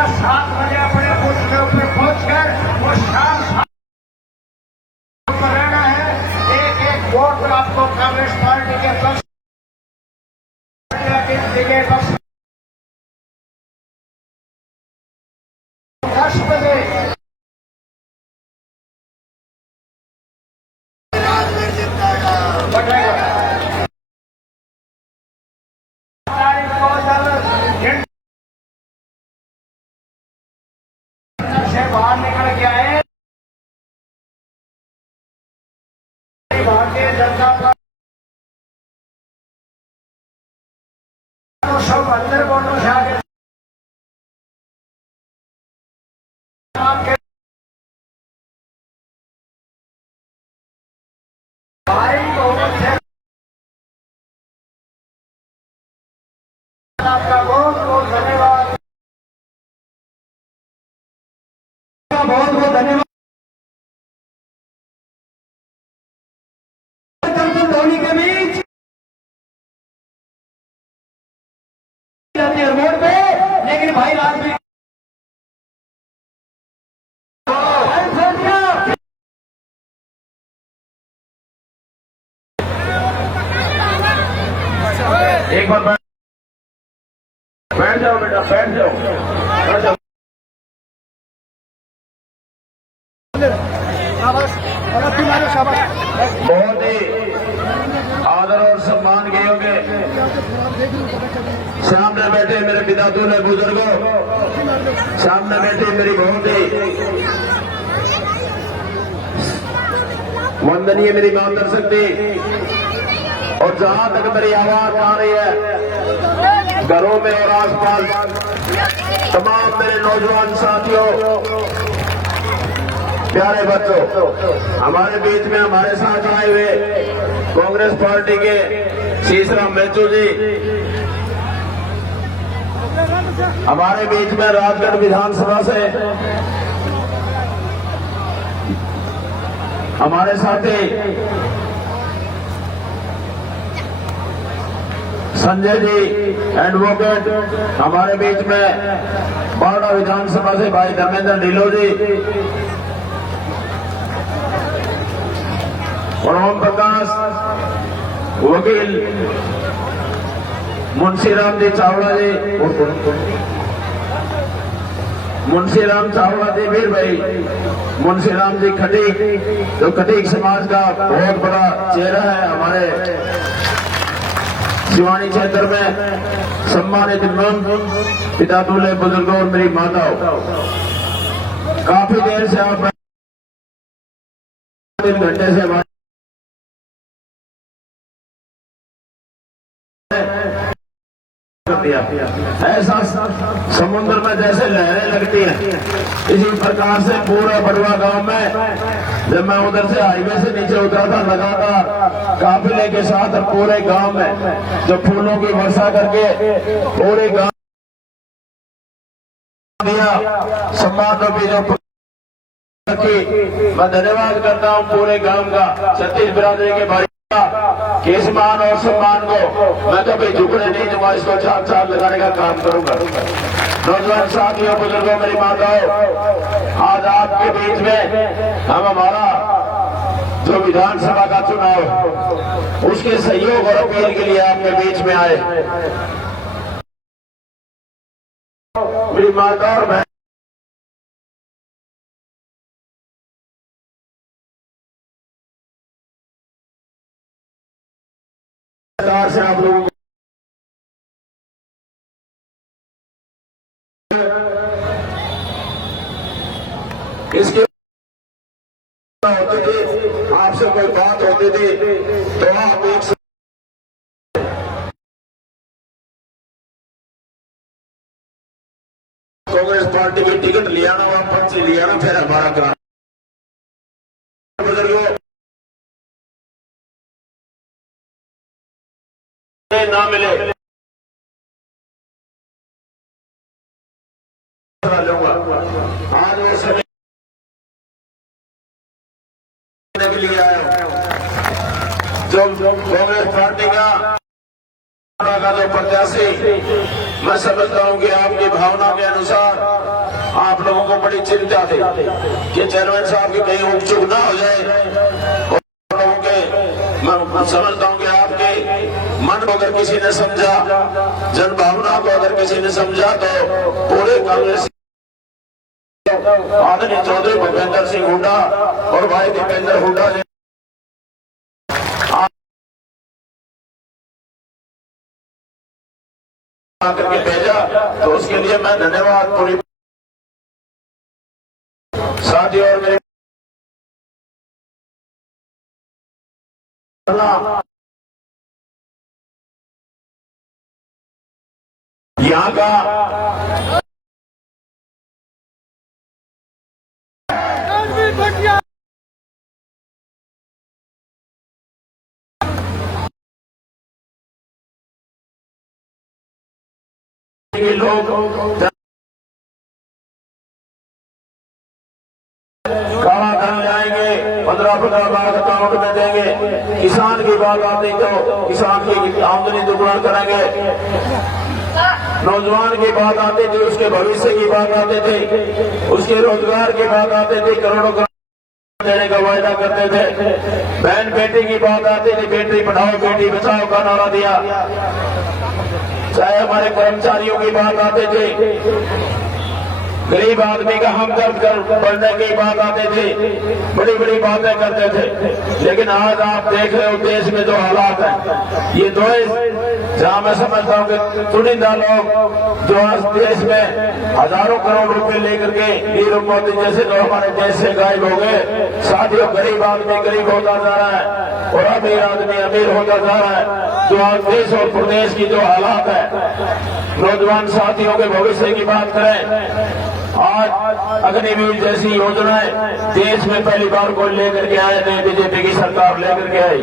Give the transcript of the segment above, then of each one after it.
सुबह 7 बजे अपने बूथ के ऊपर पहुंचकर वो शाम 7 पर रहना है। एक एक वोट आपको कांग्रेस पार्टी के पक्ष टिकट 10 बजे से बाहर निकल के आए। भारतीय जनता पार्टी तो सब अंदर वोटों से आगे आपका बहुत बहुत धन्यवाद, बहुत बहुत धन्यवाद। धोनी के बीच रोड पे, लेकिन भाई राज में एक बार बैठ जाओ बेटा, बैठ जाओ। बहुत ही आदर और सम्मान के योग्य सामने बैठे मेरे पिता दूल्हे बुजुर्गों, सामने बैठे मेरी बहुत ही वंदनीय मेरी मातृ शक्ति, और जहां तक मेरी आवाज आ रही है घरों में और आसपास तमाम मेरे नौजवान साथियों, प्यारे बच्चों, हमारे बीच में हमारे साथ आए हुए कांग्रेस पार्टी के शीशराम मेचू जी, हमारे बीच में राजगढ़ विधानसभा से हमारे साथी संजय जी एडवोकेट, हमारे बीच में बाड़ा विधानसभा से भाई धर्मेंद्र ढिल्लो जी और ओम प्रकाश वकील, मुंशीराम जी चावड़ा जी, मुंशीराम चावड़ा जी वीर भाई, मुंशीराम जी खटीक, जो खटीक समाज का बहुत बड़ा चेहरा है हमारे शिवानी क्षेत्र में, सम्मानित पिता दूल्हे बुजुर्गों और मेरी माताओं, काफी देर से आप 3 घंटे से ऐसा समुद्र में जैसे लहरें लगती हैं, इसी प्रकार से पूरा बड़वा गांव में जब मैं उधर से हाईवे से नीचे उतरा था, लगातार काफिले के साथ पूरे गांव में जो फूलों की वर्षा करके पूरे गांव दिया सम्मान भी जो मैं धन्यवाद करता हूं पूरे गांव का, छत्तीस बिरादरी के भाई के इस मान और सम्मान को मैं कभी झुकने नहीं दूंगा, इसको चार चार लगाने का काम करूंगा। नौजवान साथियों, बुजुर्गों, मेरी माताओं, आज आपके बीच में हम हमारा जो विधानसभा का चुनाव उसके सहयोग और अपील के लिए आपके बीच में आए। मेरी माता और बहन से आप लोगों को इसके होती थी, आपसे कोई बात होती थी तो आप एक कांग्रेस पार्टी की टिकट लिया ना, वहां पर्ची लिया ना, फिर हमारा काम बुजुर्गों ना मिले लूंगा। आज वो समय के लिए आया जो कांग्रेस पार्टी का जो प्रत्याशी, मैं समझता हूं कि आपकी भावना के अनुसार आप लोगों को बड़ी चिंता थी कि चेयरमैन साहब की कहीं उग चुक ना हो जाए। और लोगों के मैं समझता हूँ कि आपके मन को अगर किसी ने समझा, जन भावना को अगर किसी ने समझा, तो पूरे कांग्रेस आदरणीय चौधरी भूपेंद्र सिंह हुड्डा और भाई दीपेंद्र हुड्डा ने आकर के भेजा, तो उसके लिए मैं धन्यवाद पूरी साथियों और मेरे यहाँ का लोग काला धन जाएंगे, 15-15 लाख अकाउंट में देंगे। किसान की बात आती तो किसान की आमदनी दुगुना करेंगे। नौजवान की बात आती थी, उसके भविष्य की बात आती थी, उसके रोजगार की बात आती थी, करोड़ों करोड़ देने का वायदा करते थे। बहन बेटी की बात आती थी, बेटी पढ़ाओ बेटी बचाओ का नारा दिया। चाहे हमारे कर्मचारियों की बात आती थी, गरीब आदमी का हमदर्द कर बढ़ने की बात आते थे, बड़ी बड़ी बातें करते थे। लेकिन आज आप देख रहे हो देश में जो हालात है, ये देश जहाँ मैं समझता हूँ कि चुनिंदा लोग जो आज देश में हजारों करोड़ रुपए लेकर के नीरव मोदी जैसे लोग हमारे देश से गायब हो गए। साथियों, गरीब आदमी गरीब होता जा रहा है और अमीर आदमी अमीर होता जा रहा है। जो आज देश और प्रदेश की जो हालात है, नौजवान साथियों के भविष्य की बात करें, आज अग्निवीर जैसी योजनाएं देश में पहली बार कोई लेकर के आए थे, बीजेपी की सरकार लेकर के आई।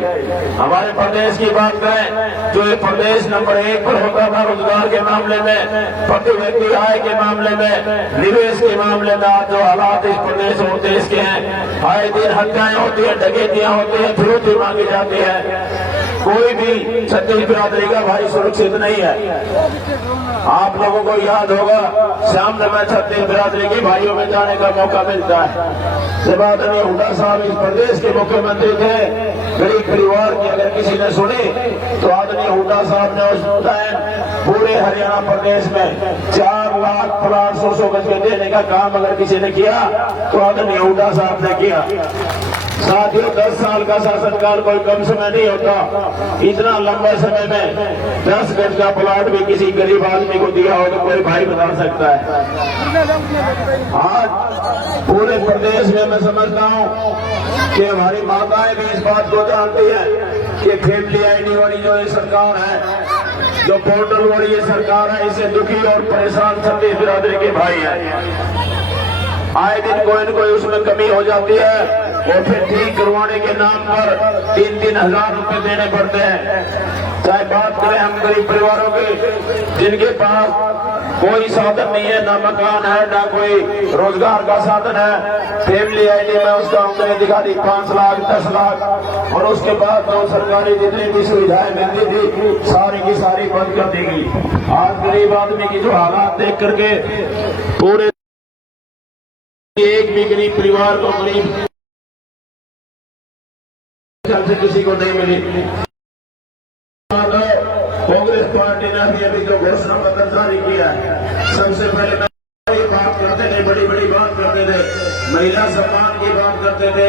हमारे प्रदेश की बात करें, जो ये प्रदेश नंबर 1 पर होता था रोजगार के मामले में, प्रति व्यक्ति आय के मामले में, निवेश के मामले में, आज जो हालात इस प्रदेश और देश के हैं, आए दिन हत्याएं होती है, डकैतियां होती है, फिरौती मांगी जाती है। कोई भी छत्तीस बिरादरी का भाई सुरक्षित नहीं है। आप लोगों को याद होगा, सामने में छत्तीस बिरादरी के भाइयों में जाने का मौका मिलता है। जब आदरणीय हुड्डा साहब इस प्रदेश के मुख्यमंत्री थे, गरीब परिवार की अगर किसी ने सुनी, तो आदरणीय हुड्डा साहब ने उस टाइम पूरे हरियाणा प्रदेश में 4 लाख प्लाट 100 गज के देने का काम अगर किसी ने किया, तो आदरणीय हुड्डा साहब ने किया। साथियों, 10 साल का शासनकाल कोई कम समय नहीं होता। इतना लंबे समय में 10 गज का प्लाट भी किसी गरीब आदमी को दिया हो तो कोई भाई बता सकता है। आज पूरे प्रदेश में मैं समझता हूँ कि हमारी माताएं भी इस बात को जानती है कि फैमिली आईडी वाली जो ये सरकार है, जो पोर्टल वाली ये सरकार है, इसे दुखी और परेशान छत्तीस बिरादरी के भाई है। आए दिन कोई न कोई उसमें कमी हो जाती है, और फिर ठीक करवाने के नाम पर 3-3 हजार रुपए देने पड़ते हैं। चाहे बात करें हम गरीब परिवारों की, जिनके पास कोई साधन नहीं है, ना मकान है, ना कोई रोजगार का साधन है। फैमिली आईडी में उसका आमदनी दिखा दी 5 लाख 10 लाख, और उसके बाद जो सरकारी जितनी भी सुविधाएं मिलती थी, सारी की सारी बंद कर दी गई। आज गरीब आदमी की जो हालात देख करके पूरे एक भी गरीब परिवार को गरीब से किसी को नहीं मिली। कांग्रेस पार्टी ने भी अभी जो घोषणा पत्र जारी किया है, सबसे पहले बड़ी बात करते थे, बड़ी बड़ी बात करते थे, महिला सम्मान की बात करते थे,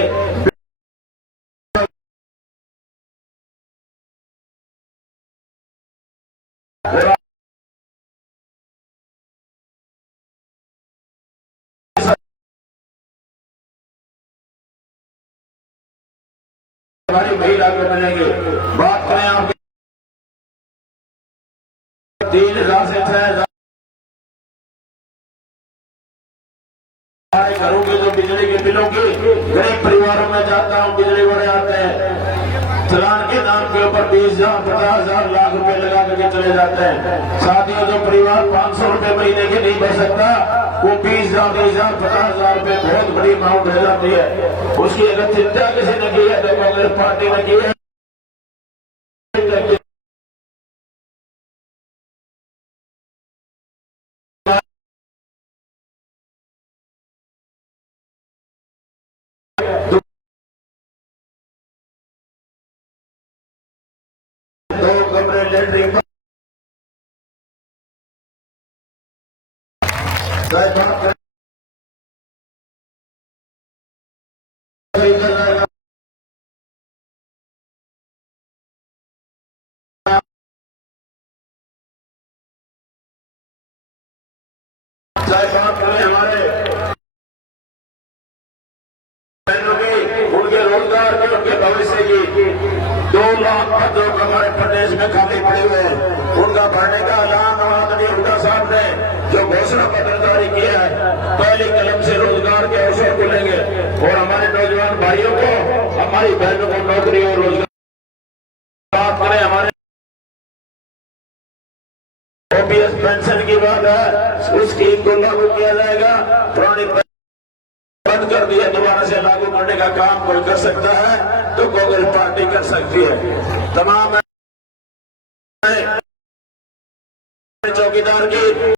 हमारी महिला को मिलेंगे। बात करें आपके 3,000 से 6,000 घरों के जो बिजली के बिलों की गरीब परिवारों में जाता हूँ, बिजली वाले आते हैं, चलान के नाम के ऊपर 20,000 50,000 लाख रुपए लगा करके चले जाते हैं। साथियों, जो परिवार 500 रुपए महीने के नहीं भर सकता, वो 20,000 30,000 50,000 रुपए बहुत बड़ी अमाउंट हो जाती है। उसकी अगर चिंता किसी ने की है तो कांग्रेस पार्टी ने की है। हमारे बहनों की, उनके रोजगार की, उनके भविष्य की 2 लाख पद जो हमारे प्रदेश में खाली पड़े हुए हैं, उनका भरने का ऐलान आदरणीय हुड्डा साहब ने जो घोषणा पत्र जारी किया है, पहली कलम से रोजगार के अवसर खुलेंगे और हमारे नौजवान भाइयों को, हमारी बहनों को नौकरी और रोजगार प्राप्त करें। हमारे ओपीएस पेंशन की बात है, उस स्कीम को लागू किया जाएगा। पुरानी बंद कर दिया, दोबारा से लागू करने का काम कोई कर सकता है तो कांग्रेस पार्टी कर सकती है। तमाम चौकीदार की